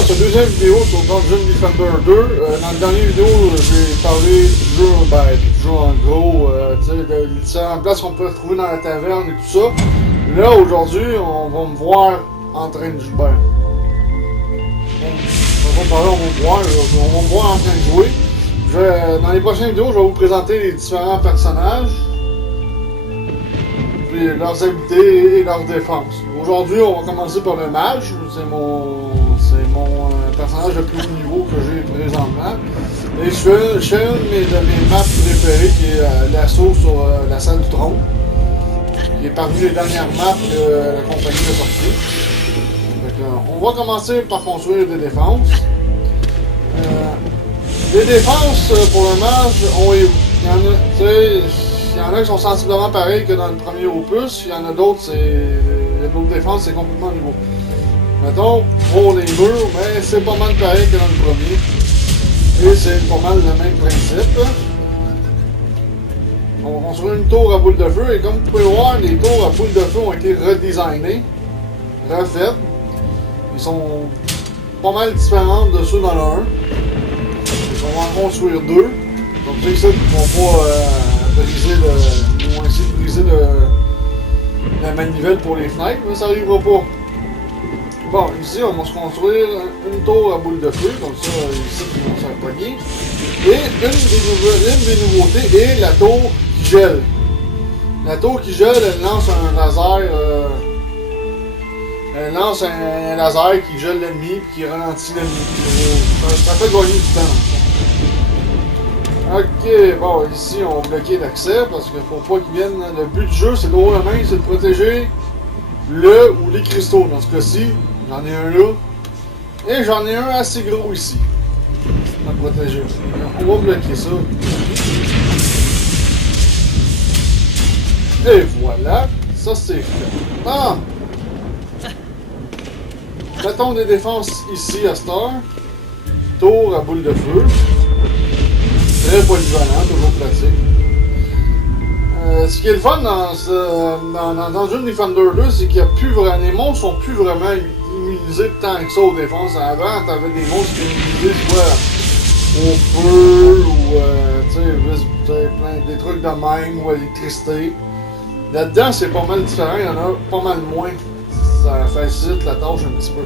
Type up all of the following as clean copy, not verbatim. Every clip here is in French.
dans cette deuxième vidéo sur Dungeon Defender 2. Dans la dernière vidéo, j'ai parlé du jeu, du jeu en gros, des différentes places qu'on peut retrouver dans la taverne et tout ça. Là, aujourd'hui, on va me voir en train de jouer. On va me voir en train de jouer. Dans les prochaines vidéos, je vais vous présenter les différents personnages, puis leurs habiletés et leurs défenses. Aujourd'hui, on va commencer par le mage. C'est mon personnage de plus haut niveau que j'ai présentement. Et je fais une de mes maps préférées qui est l'assaut sur la salle du trône. Qui est parmi les dernières maps que la compagnie a sorties. On va commencer par construire des défenses. Les défenses pour le mage, il y en a qui sont sensiblement pareils que dans le premier opus. Il y en a d'autres, d'autres défenses, c'est complètement nouveau. Mettons, pour les murs, mais c'est pas mal pareil que dans le premier. Et c'est pas mal le même principe. On va construire une tour à boule de feu, et comme vous pouvez voir, les tours à boule de feu ont été redesignés, refaites. Ils sont pas mal différents de ceux dans le 1. On va en construire deux. Donc ceux ici ne vont pas ils vont essayer de briser la manivelle pour les fenêtres, mais ça n'arrivera pas. Bon, ici on va se construire une tour à boule de feu, comme ça ici ils vont se faire pogner. Et une des nouveautés est la tour qui gèle. La tour qui gèle, elle lance un laser. Elle lance un laser qui gèle l'ennemi et qui ralentit l'ennemi. Ça fait gagner du temps. Ok, bon, ici on va bloquer l'accès parce qu'il faut pas qu'ils viennent. Le but du jeu, c'est de haut la main, c'est de protéger le ou les cristaux. Dans ce cas-ci, j'en ai un là. Et j'en ai un assez gros ici. À protéger. On va bloquer ça. Et voilà, ça c'est fait. Ah! Mettons des défenses ici à cette heure. Tour à boule de feu. Très polyvalent, toujours pratique. Ce qui est le fun dans Dungeon Defender 2, c'est qu'il y a plus vraiment. Les monstres sont plus vraiment immunisés tant que ça aux défenses. Avant, t'avais des monstres qui étaient immunisés soit au feu ou plein des trucs de même ou à l'électricité. Là-dedans, c'est pas mal différent, il y en a pas mal moins. Ça facilite la tâche un petit peu.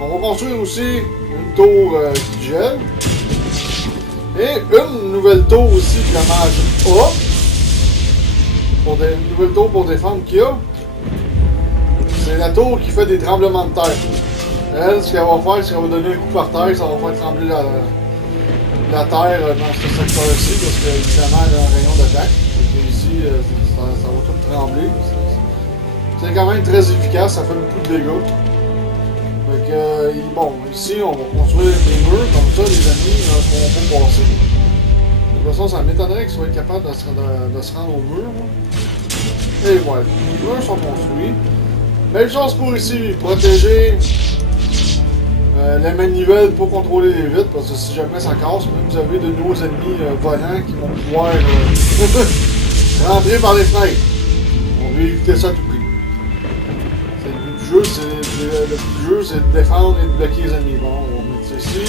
On va construire aussi une tour qui gèle. Et une nouvelle tour aussi que la mage a. Une nouvelle tour pour défendre qu'il y a. C'est la tour qui fait des tremblements de terre. Elle, ce qu'elle va faire, c'est qu'elle va donner un coup par terre, ça va faire trembler la terre dans ce secteur-ci, parce qu'évidemment, il y a un rayon d'attaque. Donc ici, ça va tout trembler. C'est quand même très efficace, ça fait beaucoup de dégâts. Donc, bon, ici, on va construire des murs, comme ça, les ennemis ne pourront pas passer. De toute façon, ça m'étonnerait qu'ils soient capables de se rendre au mur. Et voilà, les murs sont construits. Même chose pour ici, protéger la manivelle pour contrôler les vitres, parce que si jamais ça casse, même vous avez de nouveaux ennemis volants qui vont pouvoir rentrer par les fenêtres. On veut éviter ça à tout prix. Le but du jeu, c'est de défendre et de bloquer les ennemis. Bon, on va mettre ça ici.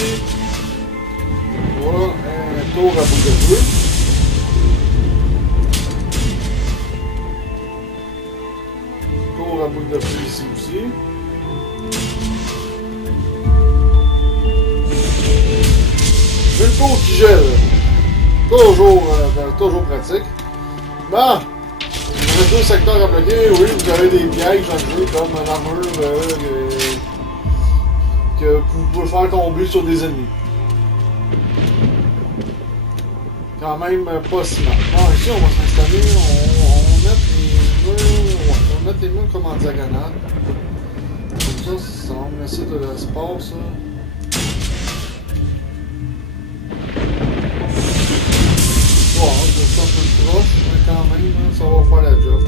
Voilà, un tour à boule de feu. Tour à boule de feu ici aussi. Une tour qui gèle. Toujours pratique. Bon. Vous avez deux secteurs à bloquer, oui, vous avez des pièges dans le jeu comme un armure que vous pouvez faire tomber sur des ennemis. Quand même pas si mal. Bon, ici on va s'installer, on va mettre les murs comme en diagonale. Comme ça va me laisser de l'espace. Bon, je suis un peu proche, mais quand même, ça va faire la job.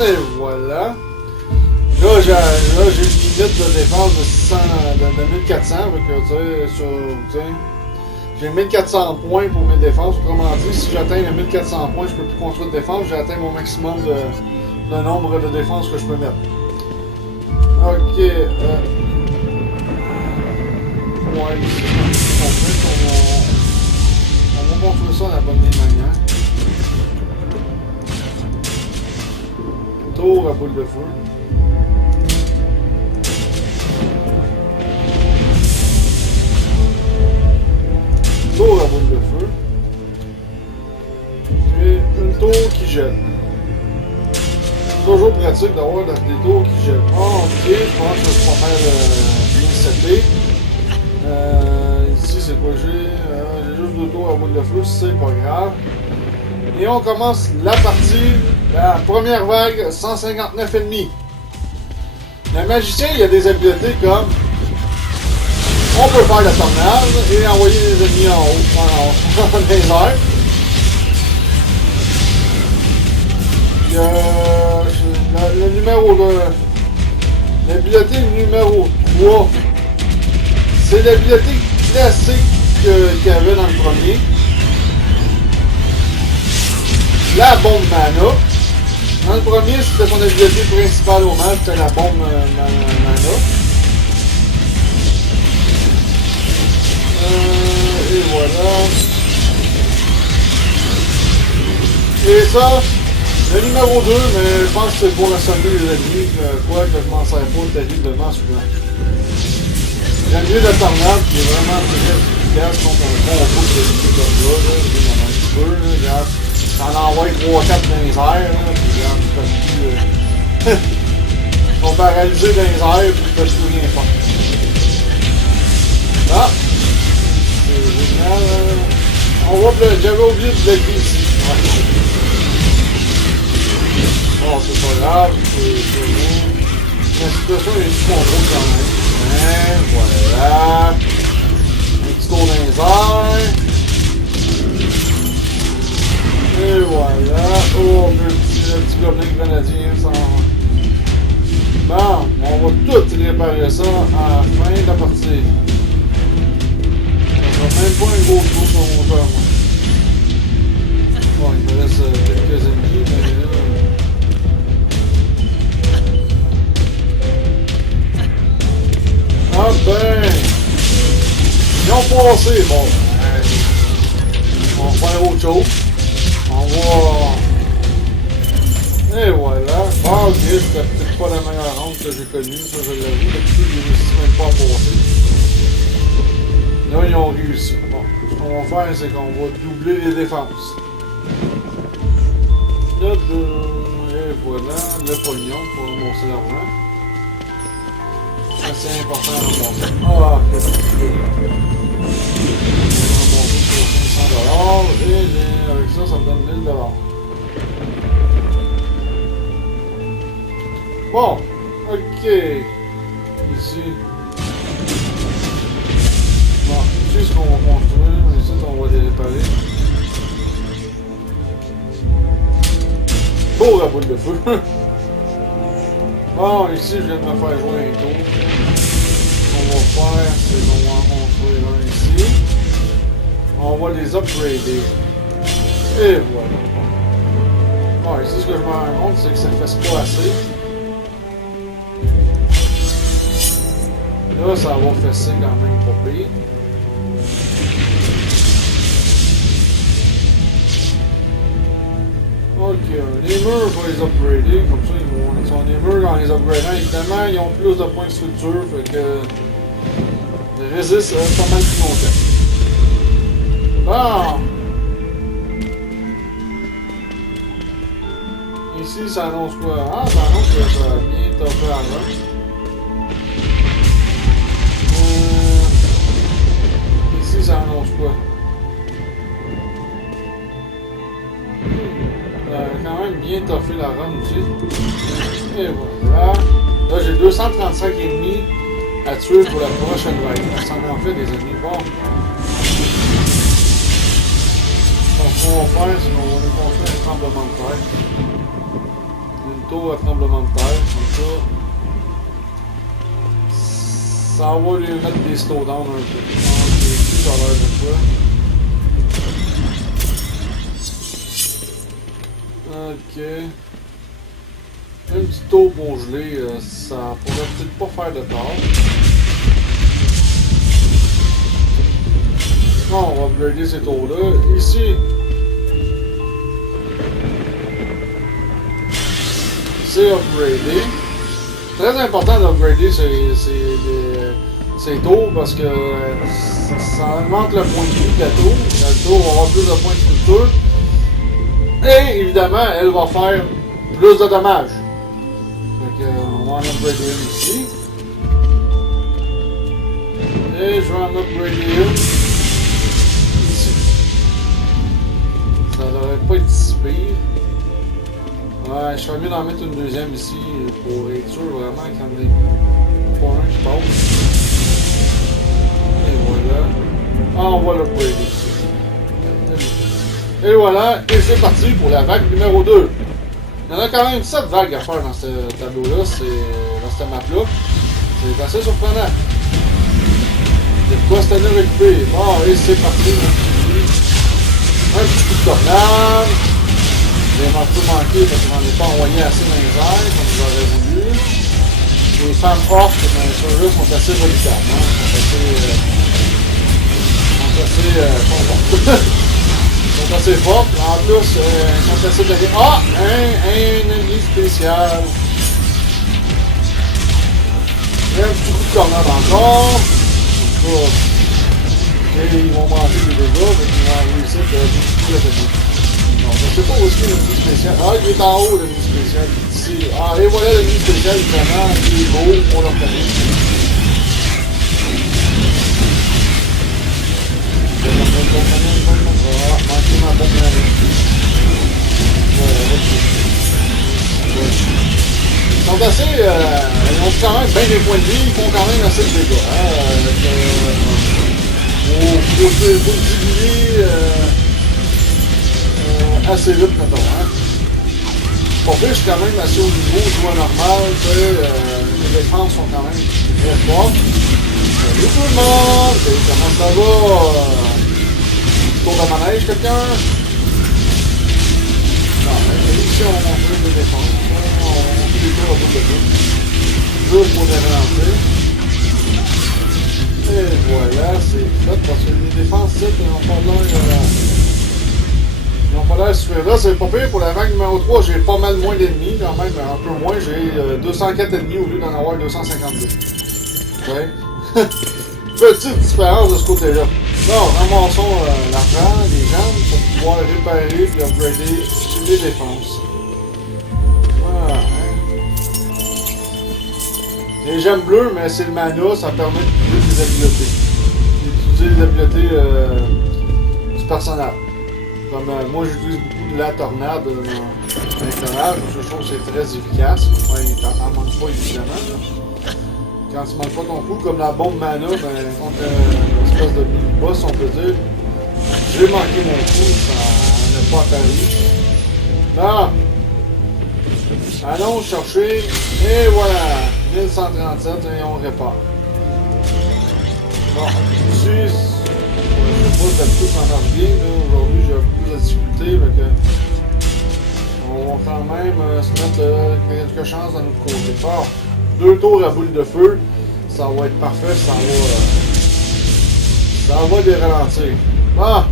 Et voilà. Là, j'ai une limite de défense de 1400, j'ai 1400 points pour mes défenses. Autrement dit, si j'atteins les 1400 points, je peux plus construire de défense. J'ai atteint mon maximum le nombre de défenses que je peux mettre. Ok. Ouais, ici, on va construire ça de la bonne manière. Tour à boule de feu. Tour à boule de feu. Et une tour qui jette. Toujours pratique d'avoir des tours qui jettent. Ah, ok, je pense que c'est pas mal bien seté. Ici, c'est quoi j'ai? J'ai juste 2 tours à boule de feu, c'est pas grave. Et on commence la partie, la première vague, 159 ennemis. Le magicien, il y a des habiletés comme on peut faire la tornade et envoyer les ennemis en haut, dans les airs. Le numéro 2, l'habileté numéro 3, c'est l'habileté classique qu'il y avait dans le premier. La bombe mana. Dans le premier, c'était son habileté principale au match, c'était la bombe mana. Et voilà. Et ça, le numéro 2, mais je pense que c'est pour assommer les ennemis, quoi que je m'en sers pas terriblement souvent. J'aime mieux la tornade qui est vraiment très efficace contre un bon coup de l'ennemi comme ça, là, il y en a un petit peu, là, regarde. T'en envoies 3-4 dans les airs, là, puis regarde, tu peux plus... ils sont paralysés dans les airs, puis ils peuvent plus rien faire. Ah! C'est génial, on voit que j'avais oublié de l'écrire ici. Ouais. Bon, c'est pas grave, c'est bon. La situation est sous contrôle quand même. Hein, voilà. Un petit tour dans les airs. Et voilà. Oh, le petit gobelin grenadien sans... Bon, on va tout réparer ça à la fin de la partie. Ça sera même pas un gros trou sur mon moteur, moi. Bon, il me reste quelques ennemis, mais là... Ah ben! Ils ont passé, bon. On va faire autre chose. On va... Et voilà. Ah ok, c'était peut-être pas la meilleure ronde que j'ai connue, ça je l'avoue. D'habitude, ils réussissent même pas à passer. Là, ils ont réussi. Bon, ce qu'on va faire, c'est qu'on va doubler les défenses. Là, et voilà, le pognon pour rembourser l'argent. C'est important à remonter. Ah, ok. On va remonter pour 500 $. Et avec ça, ça me donne 1000 $. Bon, ok. Ici. Bon, ici, ce qu'on va construire. Ici, on va les réparer. Pour la boule de feu. Bon, ici, je viens de me faire jouer un tour. Ce qu'on va faire, c'est qu'on va en construire un ici. On va les upgrader. Et voilà. Bon, ici, ce que je me rends compte, c'est que ça ne fait pas assez. Là, ça va fesser quand même pas pire. Ok, les murs, je vais les upgrader, comme ça ils sont des murs en les upgradant. Évidemment, ils ont plus de points de structure, fait que ils résistent pas mal plus longtemps. Bon! Ici, ça annonce quoi? Ah, ça annonce que ça a bien topé avant. Ici, ça annonce quoi? Quand même bien toffé la run aussi. Et voilà. Là, j'ai 235 ennemis à tuer pour la prochaine vague. Ça en fait des ennemis. Bon. Donc, ce qu'on va faire, c'est qu'on va nous construire un tremblement de terre. Une tour à tremblement de terre, comme ça. Ça va lui mettre des slowdowns un peu. Donc, ça a l'air de quoi? Ok. Un petit tour pour geler, ça pourrait peut-être pas faire de tort. Non, on va upgrader ces tours-là. Ici, c'est upgradé. Très important d'upgrader ces tours parce que ça augmente le point de vue de la tour. La tour va avoir plus de points de structure. Et évidemment, elle va faire plus de dommages. Donc, on va en upgrader une ici. Et je vais en upgrader une ici. Ça devrait pas être si pire. Ouais, je ferais mieux d'en mettre une deuxième ici pour être sûr vraiment qu'il y en ait pas un qui passe. Et voilà. Ah, on va l'upgrader ici. Et voilà, et c'est parti pour la vague numéro 2. Il y en a quand même 7 vagues à faire dans ce tableau-là, dans cette map-là. C'est assez surprenant. Il y a de quoi se tenir occupé. Bon, et c'est parti. Un petit coup de tornade. J'ai un peu manqué parce que j'en ai pas envoyé assez dans les airs comme j'aurais voulu. Les femmes orques, bien sûr, sont assez redoutables. Hein? Sont assez fortes. En plus, ils sont assez donnés. Ah! Un ennemi spécial. Et un petit coup de tornade encore. Et ils vont manger des dégâts, mais ils vont réussir à beaucoup la technique. Non, je ne sais pas où est-ce qu'il y a l'ennemi spécial. Ah, il est en haut, l'ennemi spécial. Ici. Ah, et voilà l'ennemi spécial, évidemment. Il est beau, on le reconnaît. Ils sont assez. Ils ont quand même bien des points de vie, ils font quand même assez de dégâts. Faut le diluer assez vite, mettons. Hein. Pour plus, je suis quand même assez au niveau du joueur normal, les défenses sont quand même très fortes. Salut tout le monde! Comment ça va? Tour de manège, quelqu'un? Non, mais ici, on monte les défenses. On fait des tours à bout de tout. Juste pour les relancer. Et voilà, c'est fait parce que les défenses, ils n'ont pas l'air. Ils n'ont pas l'air super. Là, c'est pas pire pour la vague numéro 3. J'ai pas mal moins d'ennemis, quand même, un peu moins. J'ai 204 ennemis au lieu d'en avoir 252. Ouais. Petite différence de ce côté-là. Bon, ramassons l'argent, les jambes, pour pouvoir réparer et upgrader les défenses. Voilà. Hein. Les gemmes bleues, mais c'est le mana, ça permet d'utiliser les habiletés. D'utiliser les habiletés du personnage. Comme moi, j'utilise beaucoup de la tornade dans les tonages, je trouve que c'est très efficace. Ouais, il t'en manque pas, évidemment. Là. Quand tu manques pas ton coup, comme la bombe mana, ben, contre une espèce de mini-boss, on peut dire, j'ai manqué mon coup, ça n'a pas apparu. Bon. Allons chercher, et voilà, 1137, et on répare. Bon, ici, je sais pas, d'habitude ça marche bien, aujourd'hui j'ai un peu plus de difficulté, donc on va quand même se mettre quelques chances de notre côté. Bon. 2 tours à boule de feu, ça va être parfait, ça va les ralentir. Bon,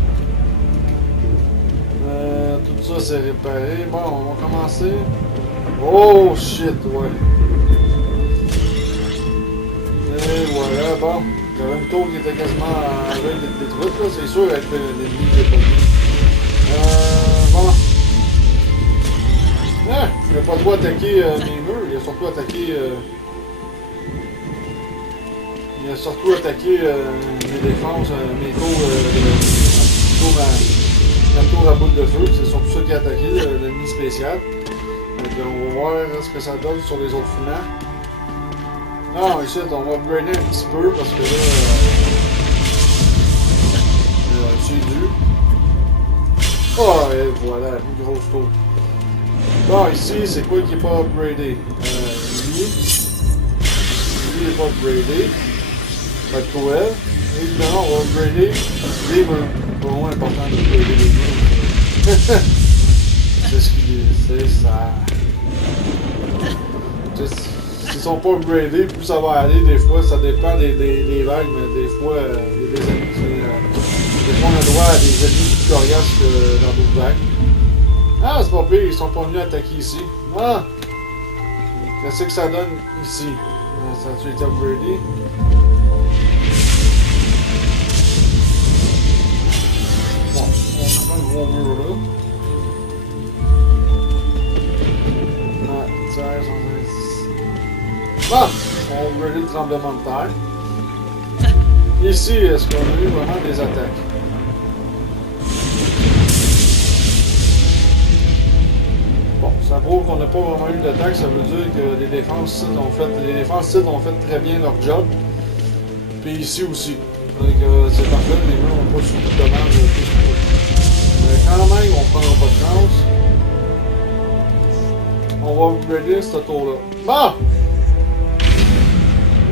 tout ça c'est réparé. Bon, on va commencer. Oh shit, ouais. Et voilà, bon, il y avait une tour qui était quasiment en train d'être détruite, là, c'est sûr, avec l'ennemi qui est pas mis. Bon. Ah, il n'a pas le droit d'attaquer mes murs, il a surtout attaqué. Il a surtout attaqué mes défenses, mes tours, la tour à boule de feu, c'est surtout ça qui a attaqué, l'ennemi spécial. Donc on va voir ce que ça donne sur les autres fumants. Non, ici on va upgrader un petit peu parce que là, c'est dur. Oh, et voilà, une grosse tour. Bon, ici, c'est quoi qui n'est pas upgradé? Lui n'est pas upgradé. Pas de courelle. Évidemment, on va upgrader les murs. C'est vraiment important d'upgrader les murs. C'est ce qu'il dit, c'est ça. S'ils sont pas upgradés, plus ça va aller. Des fois, ça dépend des vagues, mais des fois, il y a des ennemis des fois, on a droit à des ennemis plus coriaces que dans d'autres vagues. Ah, c'est pas pire, ils sont pas venus attaquer ici. Ah! Qu'est-ce que ça donne ici? Ça a été upgradé. Bon, on prend le gros mur là. Ah, tiens, bon, on va upgrader le tremblement de terre. Ici, est-ce qu'on a eu vraiment des attaques? Bon, ça prouve qu'on n'a pas vraiment eu d'attaque, ça veut dire que les défenses sites ont fait très bien leur job. Puis ici aussi. Donc c'est parfait, les murs n'ont pas subi de dommages plus que mais quand même, on prendra pas de chance. On va upgrader ce tour-là. Bon!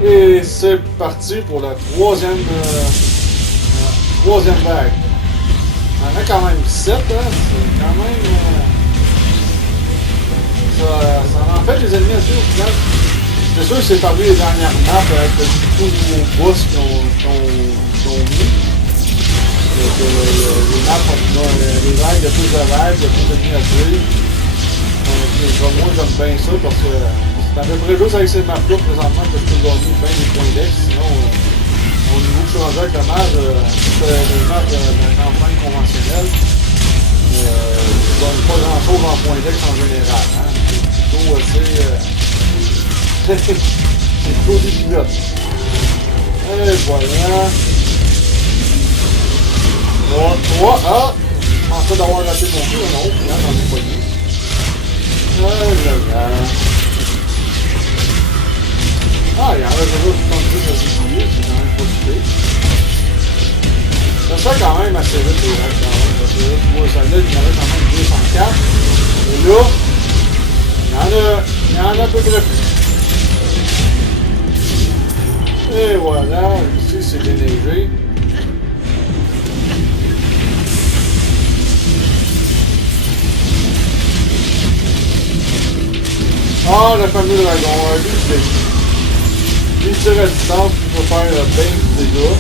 Et c'est parti pour la troisième vague. On en a quand même 7, hein? C'est quand même... ça en fait des ennemis assez au final. C'est sûr que c'est parmi les dernières maps avec tous les nouveaux boss qui ont mis. Les maps, les vagues, il y a plus de vagues, il y a plus d'ennemis à tuer. Moi j'aime bien ça parce que c'est à peu près juste avec ces maps-là présentement que je peux gagner bien des points d'ex. Sinon, au niveau de changer avec le map, c'est des maps de campagne conventionnelle. Je gagne pas grand-chose en points d'ex en général. Hein. C'est plutôt c'est plutôt des pilotes. Et voilà. Ah! Je pensais d'avoir raté mon coup, non, au final, j'en ai pas dit. Ah, il y en a déjà 70 à débrouiller, c'est quand même pas super. Ça se fait quand même assez vite, les règles, quand même. Parce que là, tu vois, celle-là, il y en avait quand même 204. Et là, il y en a à peu près plus. Et voilà, ici c'est déneigé. Ah, le fameux dragon, lui, il tire à distance, il peut faire bien du dégât.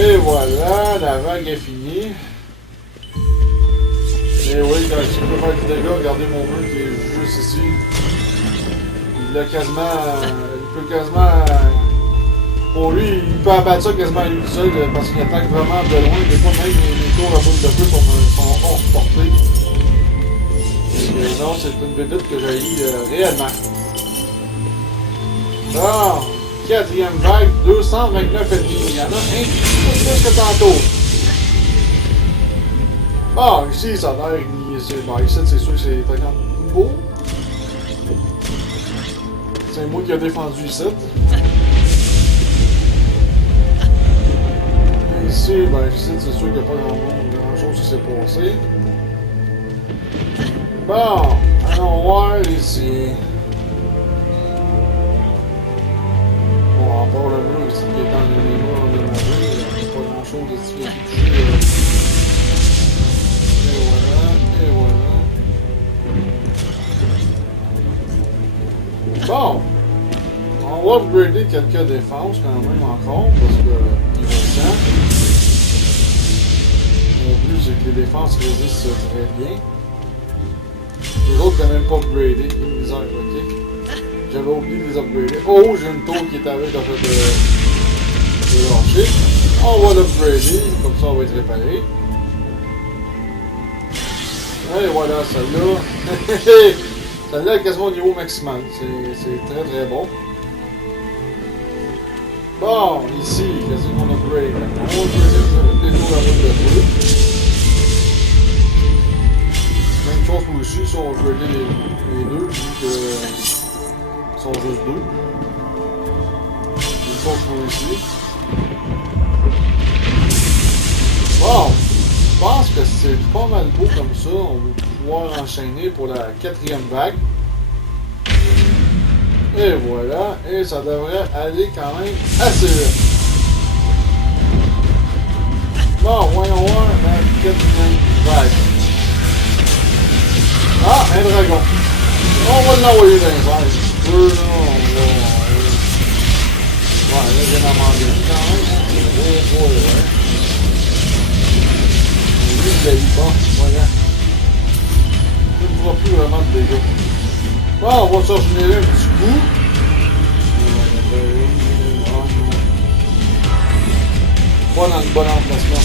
Et voilà, la vague est finie. Et oui, quand il peut faire du dégât, regardez mon mur qui est juste ici. Il peut quasiment... Pour lui, il peut abattre ça quasiment à lui seul parce qu'il attaque vraiment de loin. Des fois, même les tours à boule de feu sont hors portée. Non, c'est une bédite que j'ai eue réellement. Bon, quatrième vague, 229 ennemis. Il y en a un petit peu plus que tantôt. Bon, ici, ça a l'air bon, ici, c'est sûr que c'est très beau. C'est moi qui ai défendu ici. Et ici, ben, ici, c'est sûr qu'il n'y a pas grand-chose qui s'est passé. Bon, allons voir ici. Bon, à part le mur ici qui est dans les murs endommagés, il n'y a pas grand-chose de ce qui est touché. Et voilà. Bon, on va upgrader quelques défenses quand même encore parce que niveau 100. Mon but c'est que les défenses résistent très bien. Les autres n'ont même pas upgradé, une misère, ok. J'avais oublié de les upgrader. Oh, j'ai une tour qui est avec en fait de lâcher. On va l'upgrader, comme ça on va être réparé. Et voilà, celle-là. Celle-là est quasiment au niveau maximal. C'est très très bon. Bon, ici, qu'est-ce qu'on upgrade? On va upgrader les tours à bout de feu. Même chose pour ici, si on va upgrader les deux, vu que sont juste deux. Même chose pour ici. Bon, je pense que c'est pas mal beau comme ça. On va pouvoir enchaîner pour la quatrième vague. Et voilà, et ça devrait aller quand même assez vite. Bon, voyons voir la quatrième vague. Ah, un dragon. va l'envoyer dans les airs. Si tu veux, là, on va... Ouais, là, j'ai ma mandine quand même. Ouais. Lui, il l'a eu pas. Voilà. Je ne vois plus vraiment de dégâts. Bon, on va se régénérer un petit coup. Pas dans le bon emplacement.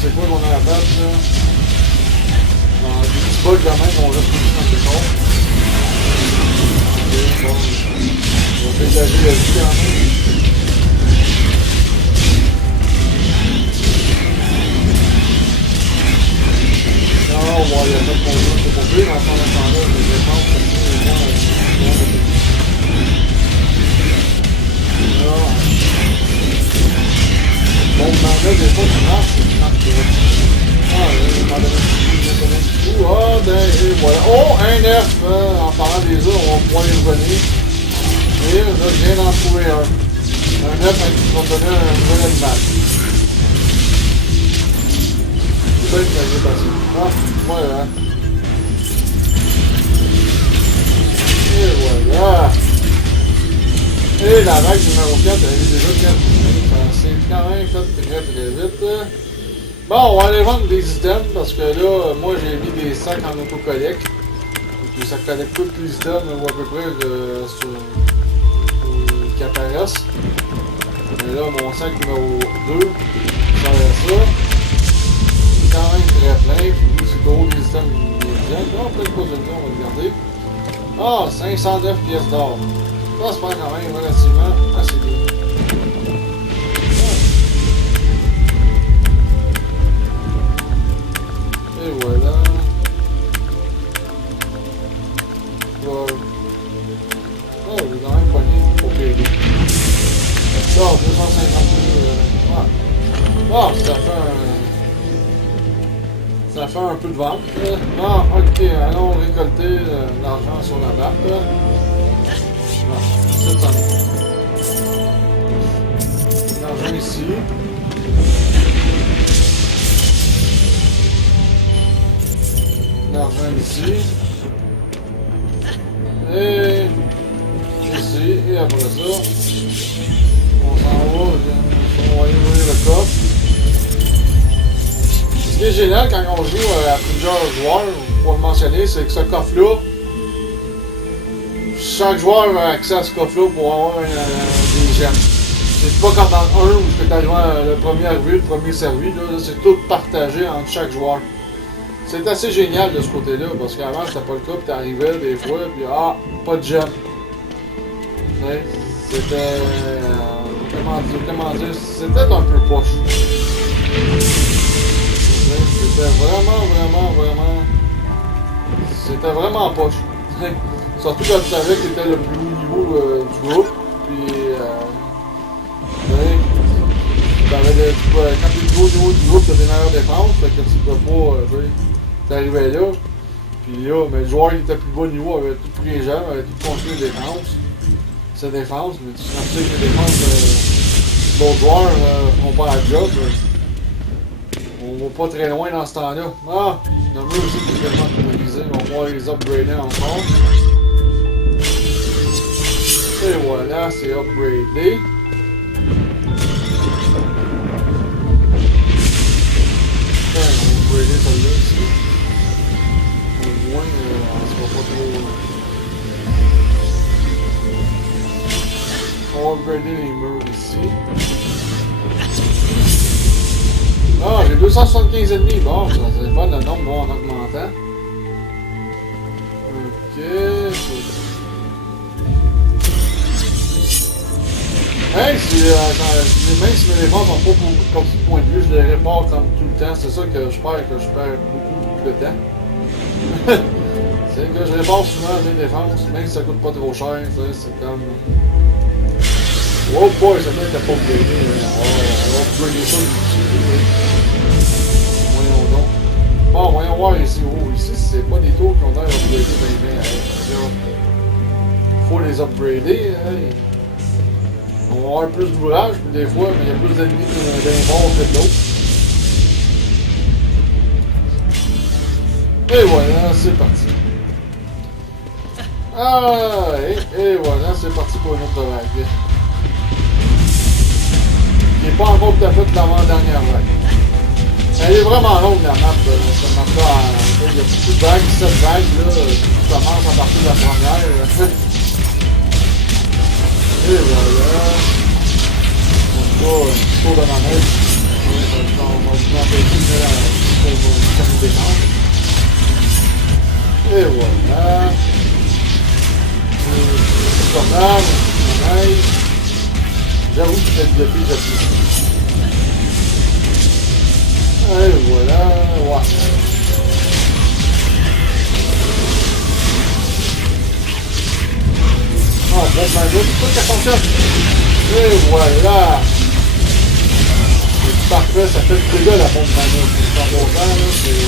C'est quoi qu'on a à battre, là? Des petits bugs quand même, on reste plus dans le décor. Bon, on va dégager la vie quand même. Non, on va y aller pour nous, c'est pas plus, mais en attendant, je les défends, c'est bon, mais là, des fois, ça marche, Ah, il m'a donné un petit coup. Ah, ben, et voilà. Oh, un nerf! En parlant des autres, on va pouvoir les revenir. Et là, je viens d'en trouver un. Un nerf qui va me donner un nouvel animal. C'est bien que ça s'est passé. Ah, voilà. Et voilà. Et la vague numéro 4, elle est déjà 4 minutes. Ça s'est quand même fait très vite. Bon, on va aller vendre des items parce que là, moi j'ai mis des sacs en autocollect. Donc ça collecte tous les items ou à peu près qui apparaissent. Et là, mon sac numéro 2, ça va ça. C'est quand même très plein. Puis c'est gros les items bien. Là, on fait pas de on va le garder. Ah, 509 pièces d'or. Ça se passe quand même relativement assez bien. Et voilà. Voilà. Oh, j'ai quand même pogné pour payer. Ça, 252. Ah, ça fait un peu de vente. Ah, ok, allons récolter l'argent sur la map. C'est ça. L'argent ici. L'argent ici. Et ici. Et après ça, on s'en va. On va aller ouvrir le coffre. Ce qui est génial quand on joue à plusieurs joueurs, pour le mentionner, c'est que ce coffre-là, chaque joueur a accès à ce coffre-là pour avoir des gemmes. C'est pas comme dans le 1 où tu arrives le premier arrivé, le premier servi, là c'est tout partagé entre chaque joueur. C'est assez génial de ce côté-là, parce qu'avant c'était pas le cas, puis t'arrivais des fois, puis ah, pas de gemmes. C'était. Comment dire, c'était un peu poche. C'était vraiment. C'était vraiment poche. Surtout quand tu savais que tu étais le plus haut niveau du groupe, puis quand tu es le plus haut niveau du groupe, tu as des meilleures défenses, fait que tu peux pas, t'arrivais là, puis là, mais le joueur qui était plus bas niveau avait tout pris les gens, avait tout construit les défenses, ses défenses, mais tu sais que les défenses d'autres joueurs font pas la job, on va pas très loin dans ce temps-là. Ah, le mur aussi qui est tellement improvisé, on va pouvoir les upgrader encore. Et voilà, c'est upgradé. On va upgrader celle-là ici. Au moins, on sera pas trop... On va upgrader les murs ici. Ah, j'ai 275 ennemis. Bon, ça c'est pas le nombre bon, en augmentant. Ok. Hey, même si mes défenses n'ont pas beaucoup de points de vue, je les répare comme tout le temps. C'est ça que je perds beaucoup de temps. C'est que je répare souvent mes défenses, même si ça coûte pas trop cher. C'est comme. Oh boy, ça n'était pas upgradé. On va upgrader ça dessus. Voyons donc. Bon, voyons voir ici. Oh, ici, c'est pas des tours qui ont l'air upgradés. Faut les upgrader. Hein. On va avoir plus d'ouvrages, puis des fois, mais il y a plus d'ennemis d'un bord que de l'autre. Et voilà, c'est parti. Ah, et voilà, c'est parti pour une autre vague. Qui n'est pas encore tout à fait de l'avant-dernière vague. Elle est vraiment longue la map, cette map-là. Il y a beaucoup de vagues, 7 vagues, là, qui commencent à partir de la première. Et voilà. On va un petit tour de manège. On va vous empêcher pour nous détendre. Et voilà. Comme là, j'avoue que c'est le défi, j'apprécie. Et voilà, ouais. Ah, bon, ben, là, c'est pas qu'elle fonctionne. Et voilà. C'est parfait, ça fait du dégât la bombe manœuvre. C'est en bon temps, là, c'est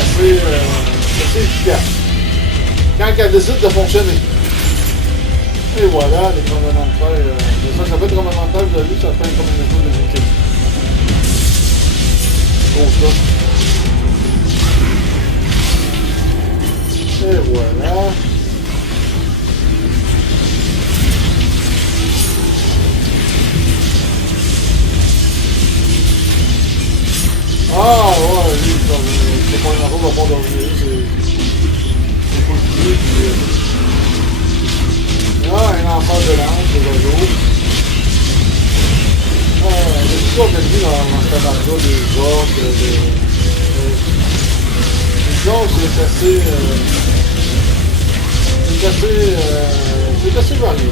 assez efficace. Quand elle décide de fonctionner. Et voilà, les tremblements de terre. Ça fait tremblement de terre, vous avez vu, ça fait comme une méthode de bouquet. Gros ça. Et voilà. Ah ouais, lui, c'est pas une arbre à bord d'origine, c'est pas le pied, puis... Ah, un enfant de l'ange, des oiseaux. J'ai toujours entendu dans cette map-là des orques, les orques, c'est assez varié.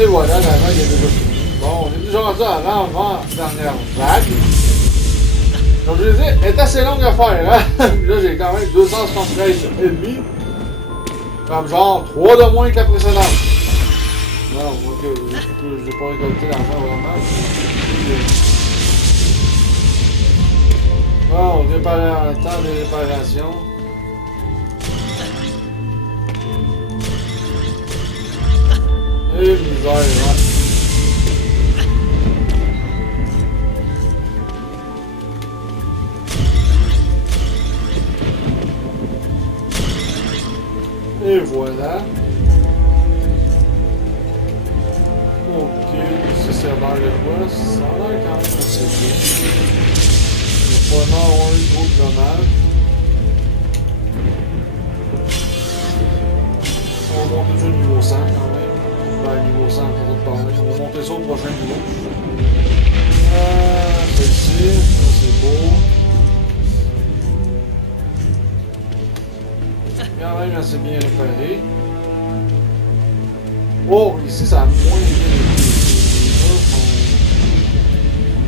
Et voilà, la vague est déjà finie. Bon, on est déjà rendu à l'avant-dernière vague. Donc je disais, elle est assez longue à faire, hein? Là j'ai quand même 273 ennemis. Comme genre 3 de moins que la précédente. Non, ok, j'ai pas récolté l'argent vraiment. Bon, temps de réparation. Et misère, ouais. Et voilà. Ok, ça c'est l'air de quoi? Ça a l'air quand même assez bien. Il va pas avoir eu trop de dommages. On va monter sur le niveau 100 quand même. Ben, niveau 100, on va parler. On va monter ça au prochain niveau. Celle-ci, ça c'est beau. Quand même assez bien réparé. Oh, ici ça a moins bien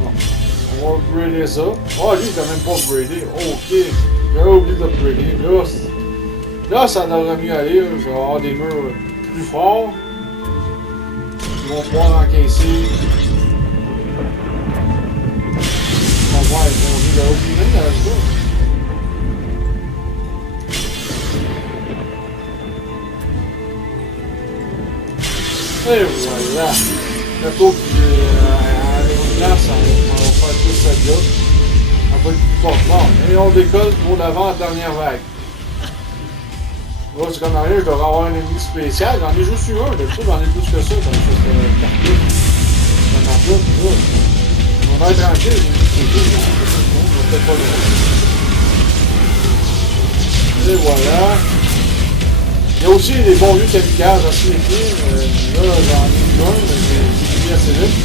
non. On va upgrader ça. Oh, lui il est quand même pas upgradé. Ok. J'avais oublié d'upgrader. Là, ça devrait mieux aller. Je vais avoir des murs plus forts. Ils vont pouvoir encaisser. On va voir, ils vont jouer la haute humaine avec ça. Et voilà. Le tour qui est là, ça va faire tout ça là. Ça va être plus fort. Bon, et on décolle pour l'avant-dernière vague. Là, c'est comme arrière, je devrais avoir un ennemi spécial. J'en ai juste eu un, d'habitude j'en ai plus que ça dans cette carte-là. Dans la map-là, on va être tranquille, on va peut-être pas le voir. Et voilà. Il y a aussi des bons vieux kamikazes à se méfier. Là, j'en ai eu un, mais j'ai fini assez vite.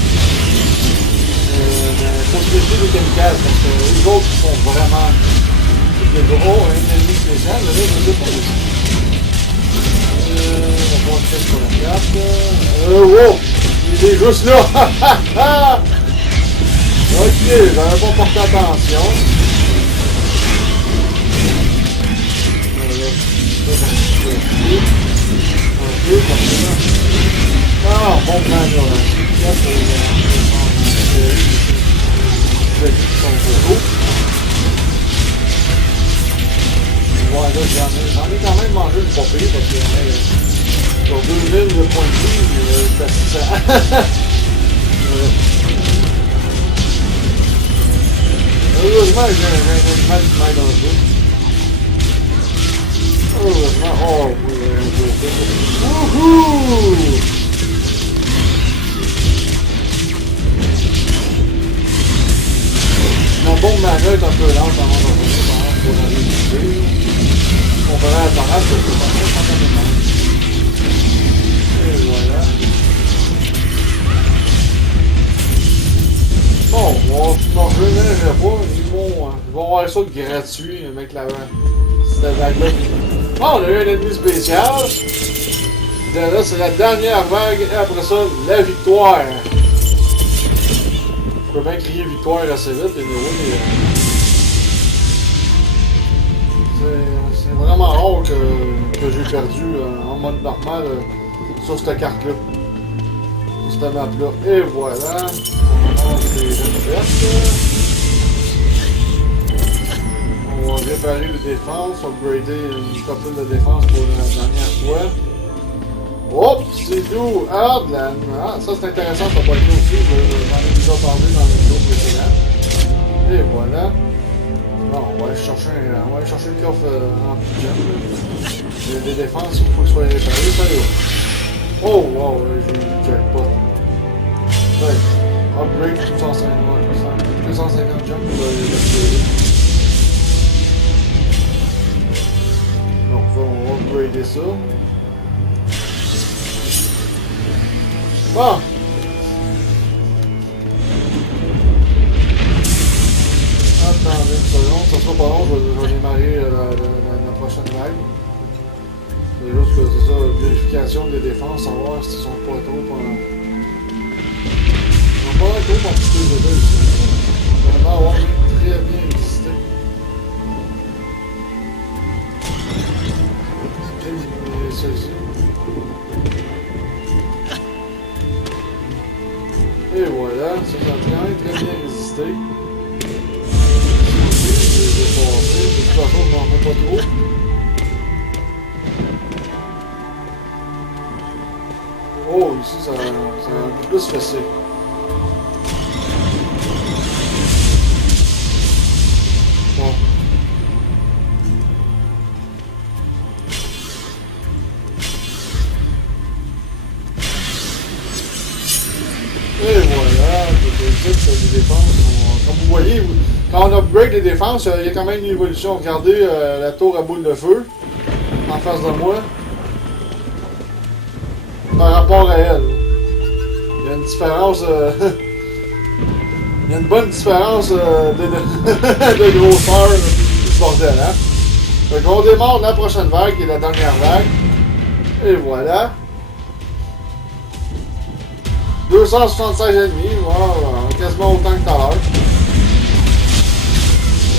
Mais il faut se méfier des kamikazes parce que les autres sont vraiment des gros ennemis spéciaux. Mais là, je ne sais pas aussi. On va voir ce sur la carte. Wow! Il est juste là! Ok, j'avais pas porté attention. Ah, bon plan là. Là, c'est son photo. Ouais, là, j'en ai quand même mangé du papier parce que sur 2000 de points de vie, c'est assez ça. Heureusement, j'ai un animal qui m'aide un peu. Heureusement. Oh, oui, wouhou! Ma bombe mana est un peu lente avant de revenir pour aller tuer. Comparé à la tornade, je peux pas faire spontanément. Et voilà. Bon, je ne reviendrai pas. Ils vont avoir ça gratuit avec cette vague-là. Bon, on a eu un ennemi spécial. Là, c'est la dernière vague. Et après ça, la victoire. Je peux bien crier victoire assez vite. Et c'est vraiment rare que j'ai perdu en mode normal sur cette carte-là. Sur cette map-là. Et voilà. On va réparer les défenses, upgrader une couple de défense pour la dernière fois. Hop, c'est tout! Ah, ça c'est intéressant, ça va être là aussi, j'en ai déjà parlé dans le vidéo précédent. Et voilà. Bon, on va aller chercher le coffre rempli de gemmes. Il y a des défenses qu'il faut que soit réparées, ça y est. Oh, wow, j'ai eu le jackpot. Ouais. Upgrade 250 jump pour l'upgrader. Donc on va upgrader ça. Bon! Attendez une seconde, ça sera pas long, je vais démarrer la prochaine vague. C'est juste que c'est ça, vérification des défenses, savoir s'ils sont pas trop pas un peu compliqué de deux ici. Vraiment avoir très bien existé. Et celle-ci. Et voilà, ça a quand même très bien résisté. Je vais passer, de toute façon je m'en mets pas trop. Oh, ici ça a un peu plus fessé. Et voilà, les défenses sont, comme vous voyez, quand on upgrade les défenses, il y a quand même une évolution. Regardez la tour à boule de feu en face de moi par rapport à elle. Il y a une différence, il y a une bonne différence de grosseur du bordel. Hein? Donc on démarre la prochaine vague qui est la dernière vague. Et voilà. 276 ennemis, voilà, quasiment autant que tout à l'heure.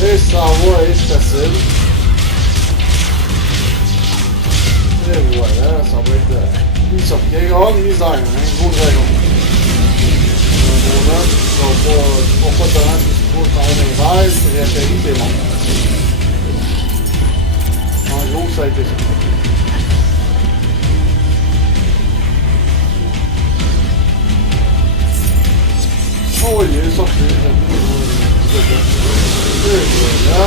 Et ça va être facile. Et voilà, ça va être une sortie. Oh, misère, un gros dragon. Un gros homme, tu vas pas te rendre jusqu'au temps d'un verre, tu réatterris, t'es bon. En gros, ça a été ça. Oh, il est sorti. Et voilà.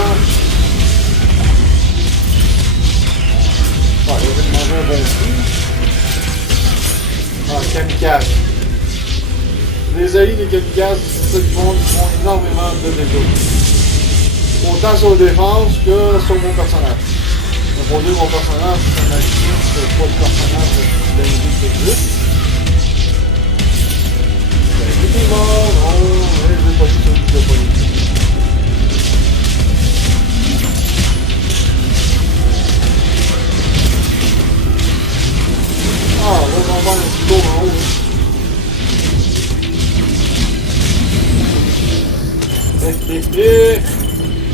Ah, il va manger un bon coup. Ah, kamikaze. Les AI, les kamikazes, c'est ça qu'ils font énormément de dégâts. Autant sur la défense que sur mon personnage. Mais pour dire mon personnage, c'est un magicien, c'est pas le personnage le plus dingue qui existe. Il est mort, non, je l'ai pas dit celui qui l'a pas dit. Ah, on va en voir un petit tour en haut.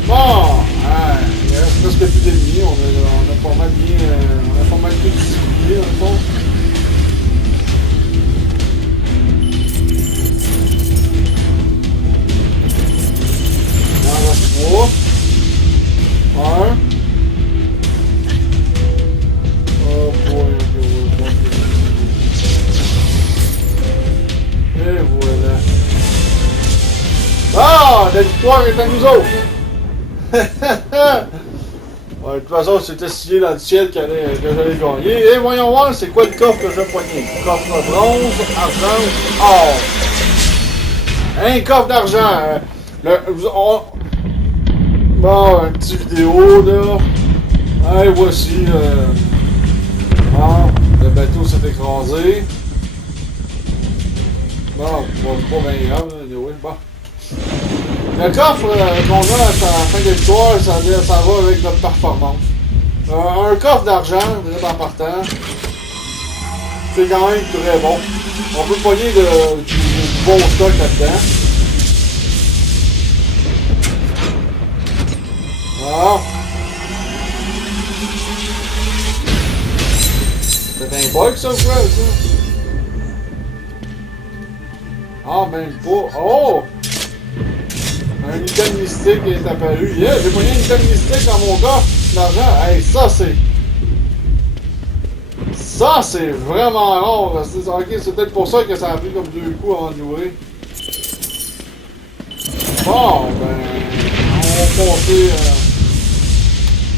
Bon, il reste presque plus d'ennemis, on a pas mal bien, on a pas mal tout distribué dans le fond. Il en reste 3. 1. Oh boy, et voilà. Ah, la victoire est à nous autres! Ouais, de toute façon, c'était signé dans le ciel que j'allais gagner. Et voyons voir, c'est quoi le coffre que je vais poigner. Coffre bronze, argent, or. Un coffre d'argent. Bon, un petit vidéo, là. Et voici. Bon, le bateau s'est écrasé. Bon, pas bien grave, anyway. Bon. Le coffre qu'on a à la fin de l'histoire, ça va avec notre performance. Un coffre d'argent, déjà en partant, c'est quand même très bon. On peut pogner du bon stock là-dedans. Voilà. C'est un bug ça ou quoi, ça? Ah, même pas. Oh! Un item mystique est apparu. Yeah, j'ai pogné un item mystique dans mon coffre d'argent. Hey, ça c'est... Ça c'est vraiment rare. Ok, c'est peut-être pour ça que ça a pris comme 2 coups avant de jouer. Bon, ben... On va passer...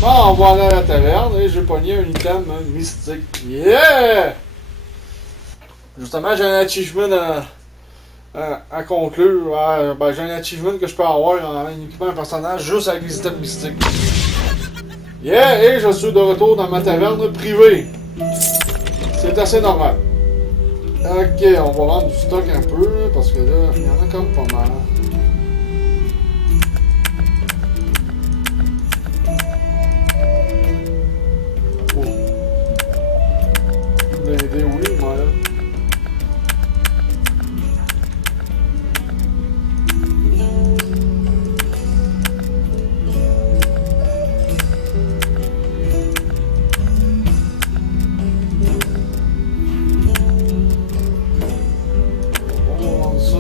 Bon, on va aller à la taverne et j'ai pogné un item mystique. Yeah! Justement, j'ai un achievement à conclure. Ben, j'ai un achievement que je peux avoir en équipant un personnage juste avec les items mystiques. Yeah! Et je suis de retour dans ma taverne privée. C'est assez normal. Ok, on va vendre du stock un peu parce que là, il y en a comme pas mal. Oui, voilà. On va vendre ça.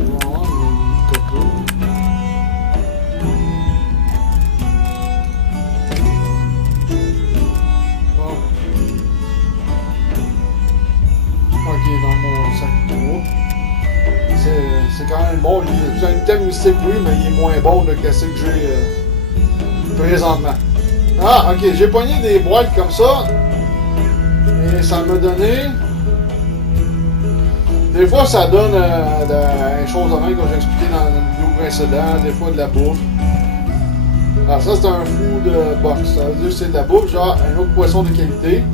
On va vendre une coteau. Dans mon sac de bois. C'est quand même bon. J'ai un item mystique, oui, mais il est moins bon que ce que j'ai présentement. Ah, ok, j'ai pogné des boîtes comme ça. Et ça m'a donné... Des fois, ça donne des choses de même, comme j'ai expliqué dans le vidéo précédent. Des fois, de la bouffe. Alors ça, c'est un food box. Ça veut dire que c'est de la bouffe, genre un autre poisson de qualité.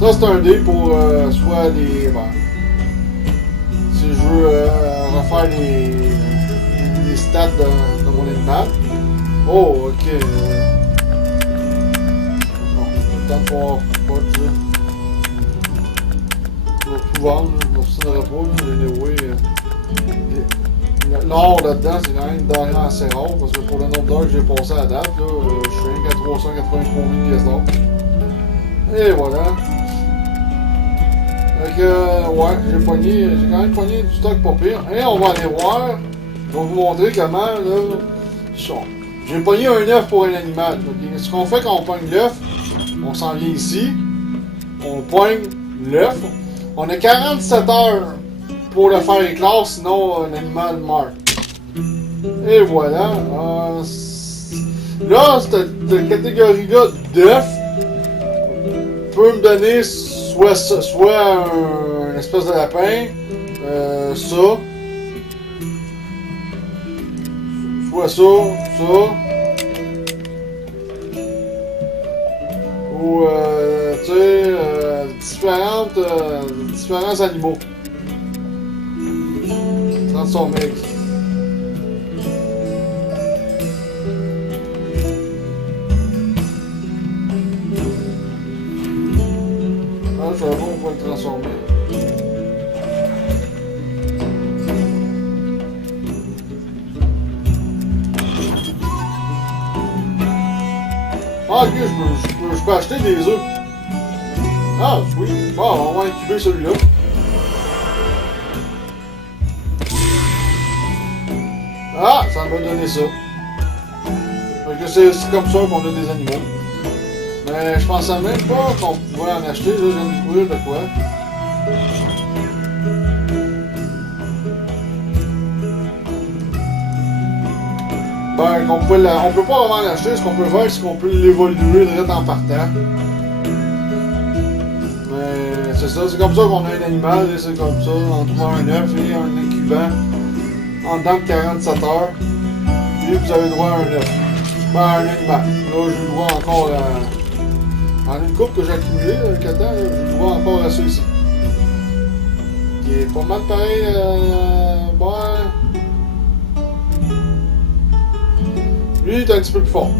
Ça, c'est un dé pour soit les... Bon, si je veux refaire les stats de mon animal. Oh, ok. Bon, le temps de voir pas de ça. Je vais tout vendre, je ne m'obstinerai pas. L'or là-dedans, c'est quand même une denrée assez rare parce que pour le nombre d'heures que j'ai passé à date, là, je suis rien qu'à 383 000 pièces d'or. Et voilà. Fait que, ouais, j'ai quand même pogné du stock pas pire. Et on va aller voir. Je vais vous montrer comment, là. J'ai pogné un œuf pour un animal. Okay. Ce qu'on fait quand on pogne l'œuf, on s'en vient ici. On pogne l'œuf. On a 47 heures pour le faire éclore, sinon l'animal meurt. Et voilà. Là, cette catégorie-là d'œufs peut me donner soit un espèce de lapin, ça, soit ça, ou tu sais, différents animaux transformés. Je vais voir, on va le transformer. Ah, ok, je peux acheter des œufs. Ah, oui. Bon, on va incuber celui-là. Ah, ça m'a donné ça. Fait que c'est comme ça qu'on a des animaux. Mais je pensais même pas qu'on pouvait en acheter, là, je viens de découvrir de quoi. Ben, on peut pas vraiment l'acheter, ce qu'on peut faire, c'est qu'on peut l'évoluer direct en partant. Mais c'est ça, c'est comme ça qu'on a un animal, et c'est comme ça, en trouvant un œuf et un incubant en dedans de 47 heures. Et vous avez droit à un œuf. Ben, un animal. Là, j'ai le droit encore à... En une coupe que j'ai accumulée avec le temps, j'ai le droit encore à celui-ci. Qui est pas mal pareil, bon... Lui, il est un petit peu plus fort.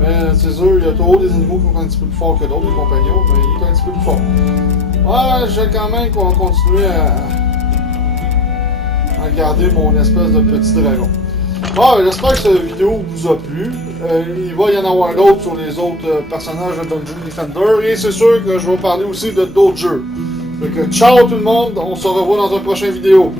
Mais c'est sûr, il y a toujours des animaux qui sont un petit peu plus forts que d'autres, les compagnons, mais il est un petit peu plus fort. Ouais, j'ai quand même qu'on va continuer à garder mon espèce de petit dragon. Bon, j'espère que cette vidéo vous a plu. Il va y en avoir d'autres sur les autres personnages de Dungeon Defender. Et c'est sûr que je vais parler aussi de d'autres jeux. Donc, ciao tout le monde, on se revoit dans une prochaine vidéo.